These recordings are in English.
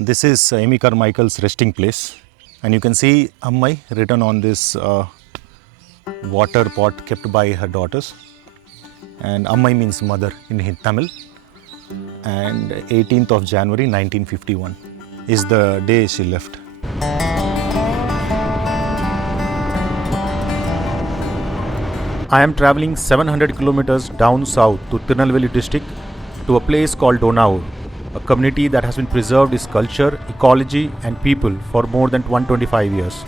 This is Amy Carmichael's resting place, and you can see Ammai written on this water pot kept by her daughters. And Ammai means mother in Tamil. And 18th of January 1951 is the day she left. I am traveling 700 kilometers down south to Tirunelveli district to a place called Dohnavur, a community that has been preserved its culture, ecology and people for more than 125 years.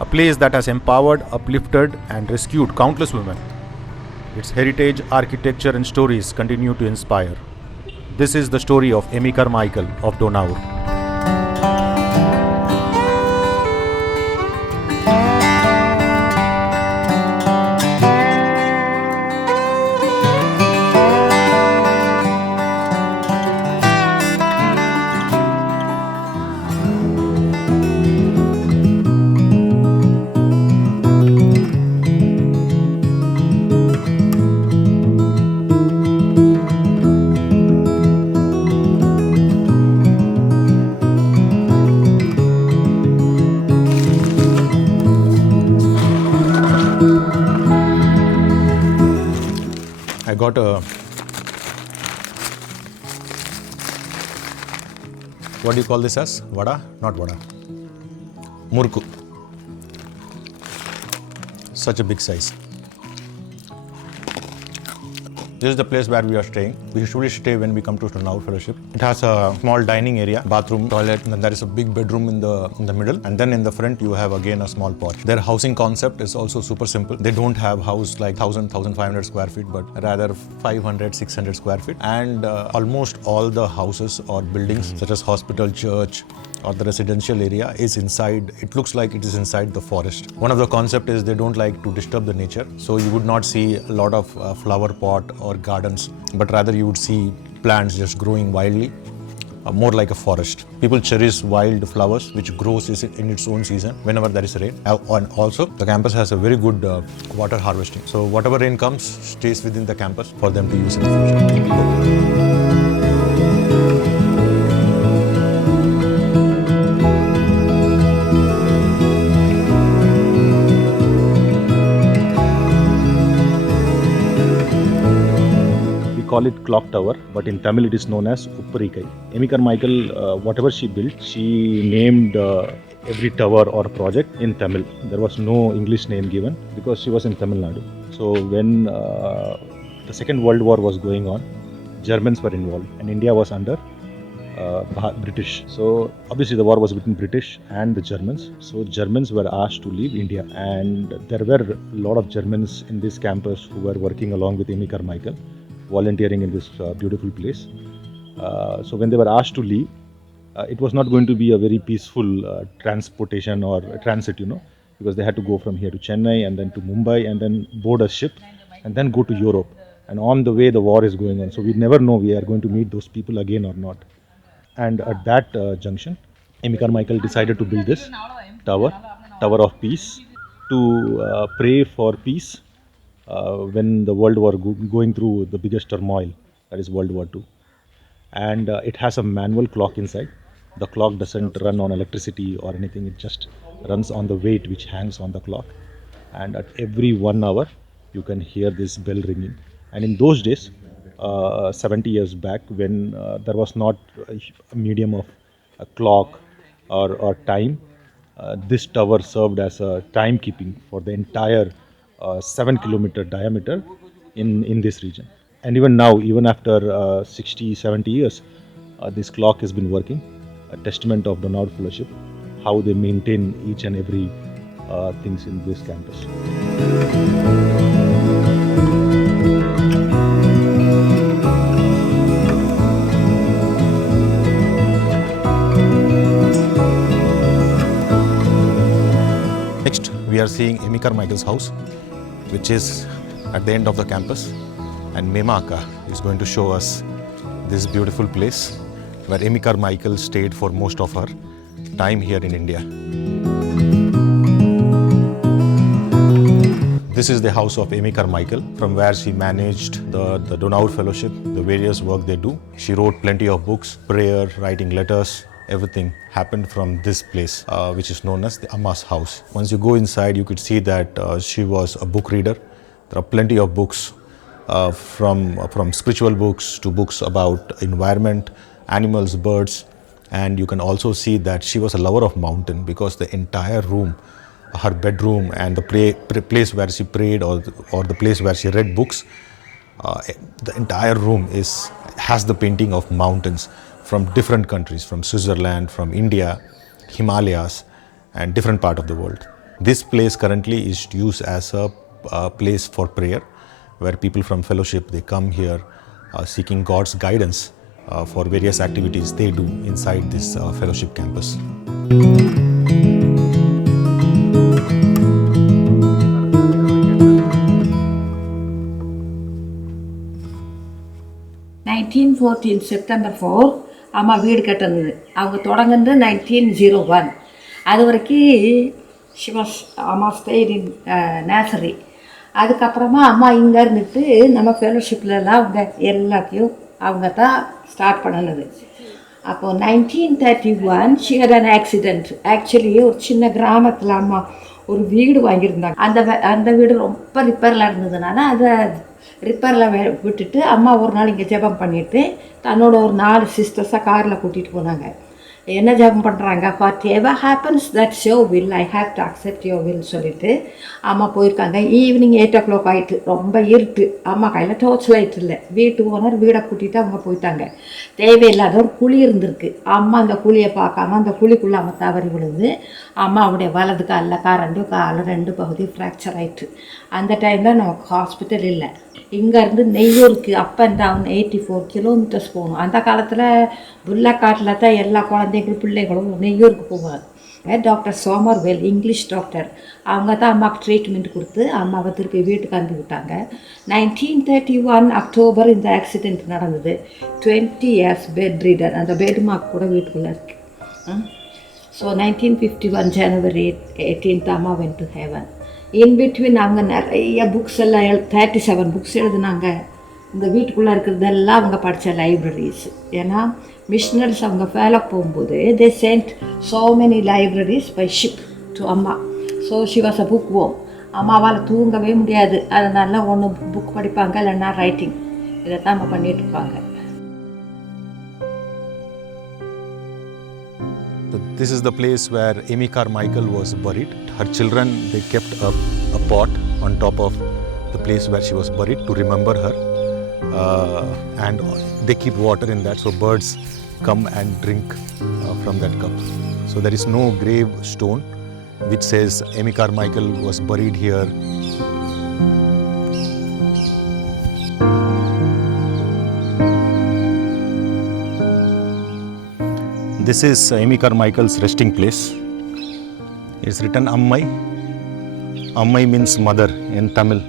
A place that has empowered, uplifted and rescued countless women. Its heritage, architecture and stories continue to inspire. This is the story of Amy Carmichael of Dohnavur. I got a, what do you call this as? Vada? Not vada. Murku. Such a big size. This is the place where we are staying. We usually stay when we come to Dohnavur Fellowship. It has a small dining area, bathroom, toilet, and then there is a big bedroom in the middle. And then in the front, you have again a small porch. Their housing concept is also super simple. They don't have house like 1,500 square feet, but rather 500, 600 square feet. And almost all the houses or buildings, such as hospital, church, or the residential area is inside, it looks like it is inside the forest. One of the concept is they don't like to disturb the nature. So you would not see a lot of flower pot or gardens, but rather you would see plants just growing wildly, more like a forest. People cherish wild flowers, which grows in its own season whenever there is rain. And also, the campus has a very good water harvesting. So whatever rain comes, stays within the campus for them to use in the future. Call it clock tower, but in Tamil it is known as Upparikai. Amy Carmichael, whatever she built, she named every tower or project in Tamil. There was no English name given because she was in Tamilnadu. So when the Second World War was going on, Germans were involved and India was under British. So obviously the war was between British and the Germans. So Germans were asked to leave India, and there were a lot of Germans in this campus who were working along with Amy Carmichael, volunteering in this beautiful place. So when they were asked to leave, it was not going to be a very peaceful transportation or transit, because they had to go from here to Chennai and then to Mumbai and then board a ship and then go to Europe. And on the way the war is going on. So we never know we are going to meet those people again or not. And at that junction, Amy Carmichael decided to build this tower of peace, to pray for peace when the world war going through the biggest turmoil, that is World War II. And it has a manual clock inside. The clock doesn't run on electricity or anything, it just runs on the weight which hangs on the clock. And at every 1 hour, you can hear this bell ringing. And in those days, 70 years back, when there was not a medium of a clock or time, this tower served as a timekeeping for the entire 7-kilometer diameter in this region. And even now, even after 60, 70 years, this clock has been working, a testament of Dohnavur Fellowship, how they maintain each and every things in this campus. Next, we are seeing Amy Carmichael's house, which is at the end of the campus, and Meena is going to show us this beautiful place where Amy Carmichael stayed for most of her time here in India. This is the house of Amy Carmichael, from where she managed the Dohnavur Fellowship, the various work they do. She wrote plenty of books, prayer, writing letters, everything happened from this place, which is known as the Amma's house. Once you go inside, you could see that she was a book reader. There are plenty of books, from spiritual books to books about environment, animals, birds, and you can also see that she was a lover of mountain, because the entire room, her bedroom and the place where she prayed, or the place where she read books, the entire room has the painting of mountains from different countries, from Switzerland, from India, Himalayas, and different part of the world. This place currently is used as a place for prayer, where people from fellowship, they come here seeking God's guidance for various activities they do inside this fellowship campus. 1914 September 4 அம்மா வீடு கட்டினது. அவங்க தொடங்குனது 1901. அது வரைக்கும் அம்மா state இன் நேசரி. அதுக்கப்புறமா அம்மா இங்கே இருந்துட்டு நம்ம ஃபெலோஷிப்லலாம் அவங்க எல்லாத்தையும் அவங்க தான் ஸ்டார்ட் பண்ணினது. அப்போது 1931 she had an accident. Actually ஒரு சின்ன கிராமத்தில் அம்மா ஒரு வீடு வாங்கியிருந்தாங்க. அந்த வீடு ரொம்ப ரிப்பேரில் இருந்ததுனால அதை ரிப்பேரில் விட்டுட்டு அம்மா ஒரு நாள் இங்கே ஜெபம் பண்ணிவிட்டு தன்னோட ஒரு 4 சிஸ்டர்ஸாக காரில் கூட்டிகிட்டு போனாங்க. என்ன ஜெபம் பண்ணுறாங்க, what ever happens that's your will, I have to accept your will சொல்லிவிட்டு அம்மா போயிருக்காங்க. ஈவினிங் 8 o'clock ஆகிட்டு, ரொம்ப இருட்டு. அம்மா கையில் டோர்ச் லைட் இல்லை. வீட்டு ஓனர் வீடை கூட்டிகிட்டு அவங்க போயிட்டாங்க. தேவையில்லாத ஒரு குழி இருந்திருக்கு. அம்மா அந்த குழியை பார்க்காம அந்த குழிக்குள்ளே அம்மா தவறி விழுந்து அம்மா அவருடைய வலது காலில் கால் 2 பகுதி ஃப்ராக்சர் ஆகிட்டு. அந்த டைமில் நமக்கு ஹாஸ்பிட்டல் இல்லை. இங்கேருந்து நெய்யூருக்கு அப் அண்ட் டவுன் 84 kilometers போகணும். அந்த காலத்தில் புல்லக்காட்டில் தான் எல்லா குழந்தைங்களும் பிள்ளைகளும் நெய்யூருக்கு போவாங்க. டாக்டர் சோமர்வேல், இங்கிலீஷ் டாக்டர், அவங்க தான் அம்மாவுக்கு ட்ரீட்மெண்ட் கொடுத்து அம்மாவை திருப்பி வீட்டுக்கு அனுப்பி விட்டாங்க. 1931 அக்டோபர் இந்த ஆக்சிடெண்ட் நடந்தது. 20 years பெட் ரீடர். அந்த பெட் மார்க் கூட வீட்டுக்குள்ளே இருக்குது. ஸோ 1951 January 18 அம்மா went to heaven. In between அவங்க நிறைய புக்ஸ் எல்லாம் 37 புக்ஸ் எழுதுனாங்க. இந்த வீட்டுக்குள்ளே இருக்கிறதெல்லாம் அவங்க படித்த லைப்ரரிஸ். ஏன்னா மிஷனரிஸ் அவங்க வேலை போகும்போது they sent so many libraries by ship to அம்மா. So she was a bookworm. அம்மாவால் தூங்கவே முடியாது. அதனால ஒன்று புக் படிப்பாங்க, இல்லைன்னா ரைட்டிங். இதை தான் நம்ம பண்ணிகிட்டு இருப்பாங்க. So this is the place where Amy Carmichael was buried. Her children, they kept a pot on top of the place where she was buried to remember her, and they keep water in that, so birds come and drink from that cup. So there is no grave stone which says Amy Carmichael was buried here. This is Amy Carmichael's resting place. It's written Ammai. Ammai means mother in Tamil.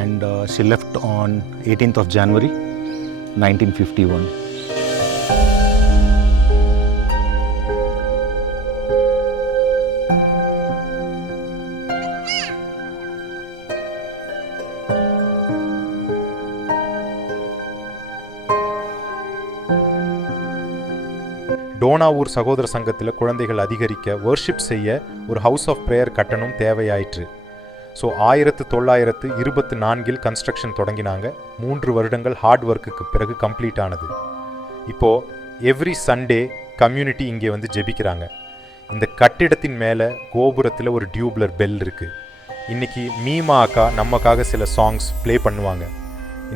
And she left on 18th of January 1951. Dohnavur சகோதர சங்கத்தில் குழந்தைகள் அதிகரிக்க worship செய்ய ஒரு house of prayer கட்டணும் தேவையாயிற்று. So 1924 construction தொடங்கினாங்க. 3 வருடங்கள் heart ஒர்க்குக்கு பிறகு கம்ப்ளீட் ஆனது. இப்போது எவ்ரி சண்டே கம்யூனிட்டி இங்கே வந்து ஜெபிக்கிறாங்க. இந்த கட்டிடத்தின் மேலே கோபுரத்தில் ஒரு டியூப்லர் பெல் இருக்குது. இன்றைக்கி மீமா அக்கா நமக்காக சில சாங்ஸ் ப்ளே பண்ணுவாங்க.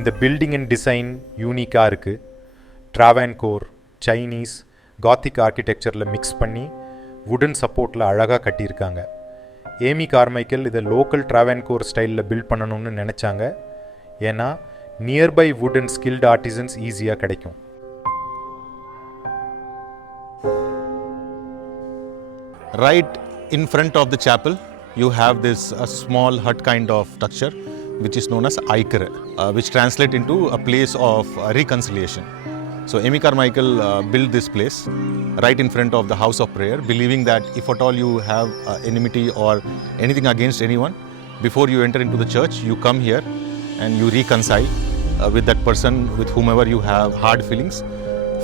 இந்த பில்டிங் அண்ட் டிசைன் யூனிக்காக இருக்குது. ட்ராவன்கோர், சைனீஸ், காத்திக் ஆர்கிடெக்சரில் மிக்ஸ் பண்ணி வுடன் சப்போர்ட்டில் அழகாக கட்டியிருக்காங்க. ஏமி கார்மைக்கல் இதை லோக்கல் ட்ராவன்கோர் ஸ்டைலில் பில்ட் பண்ணணும்னு நினச்சாங்க. ஏன்னா nearby would and skilled artisans ஈஸியாக கிடைக்கும். Right in front of the chapel, you have this small hut kind of structure which is known as Aikar, which translates into a place of reconciliation. So Amy Carmichael built this place right in front of the house of prayer, believing that if at all you have enmity or anything against anyone, before you enter into the church, you come here and you reconcile with that person with whomever you have hard feelings.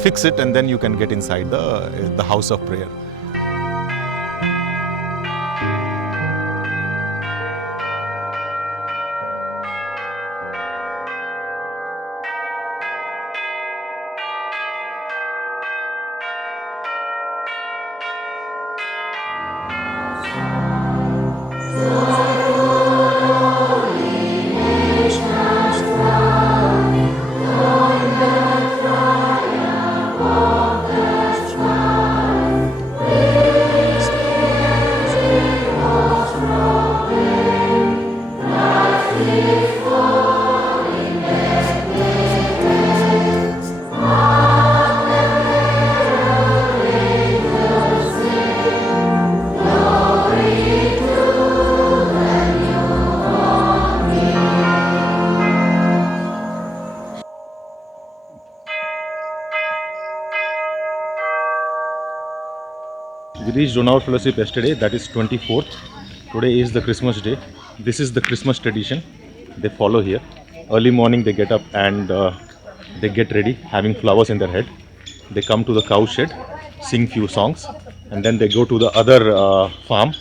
fix it, and then you can get inside the house of prayer. We reached Dohnavur Fellowship yesterday, that is 24th. Today is the Christmas day. This is the Christmas tradition they follow here. Early morning they get up and they get ready, having flowers in their head. They come to the cow shed, sing few songs, and then they go to the other farm.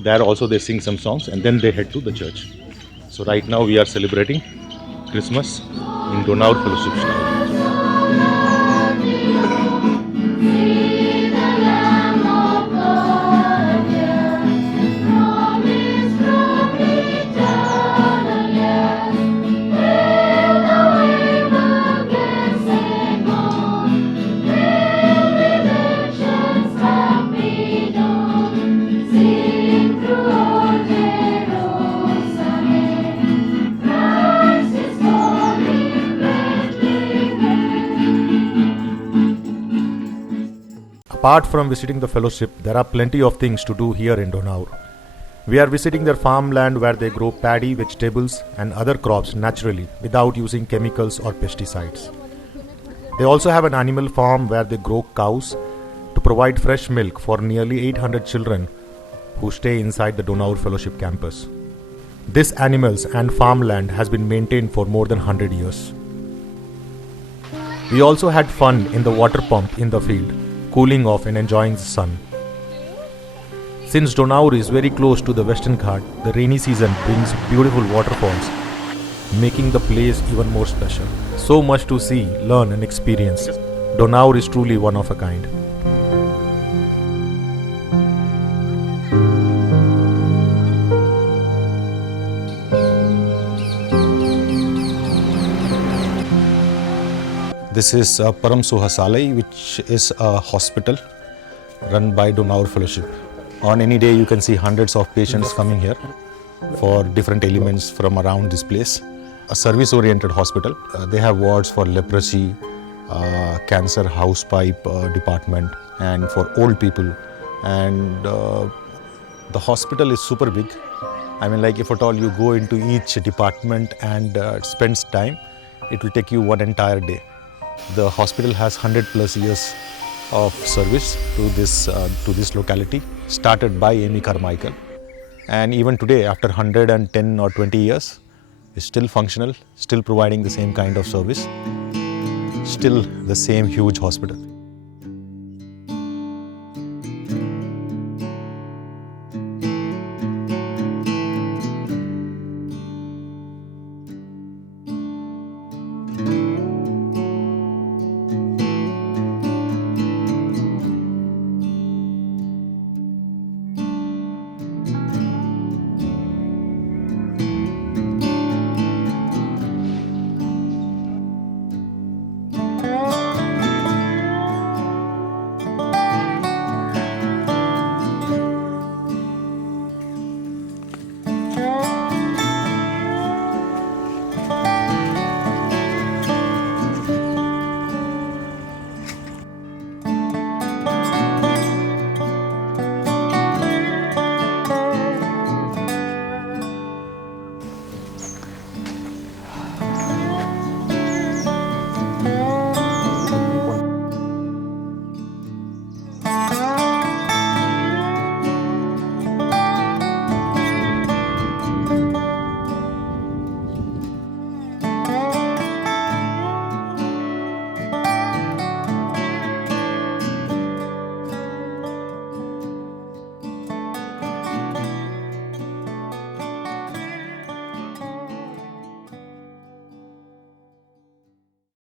There also they sing some songs, and then they head to the church. So right now we are celebrating Christmas in Dohnavur Fellowship style. Apart from visiting the fellowship, there are plenty of things to do here in Dohnavur. We are visiting their farmland where they grow paddy, vegetables and other crops naturally without using chemicals or pesticides. They also have an animal farm where they grow cows to provide fresh milk for nearly 800 children who stay inside the Dohnavur Fellowship campus. This animals and farmland has been maintained for more than 100 years. We also had fun in the water pump in the field, cooling off and enjoying the sun. Since Dohnavur is very close to the Western Ghat, the rainy season brings beautiful waterfalls, making the place even more special. So much to see, learn and experience. Dohnavur is truly one of a kind. This is Param Suhasalai, which is a hospital run by Dohnavur Fellowship. On any day you can see hundreds of patients coming here for different ailments from around this place. A service-oriented hospital. They have wards for leprosy, cancer housepipe department, and for old people. And the hospital is super big. I mean, like if at all you go into each department and spends time, it will take you one entire day. The hospital has 100+ years of service to this locality, started by Amy Carmichael, and even today, after 110 or 20 years, is still functional, still providing the same kind of service, still the same huge hospital.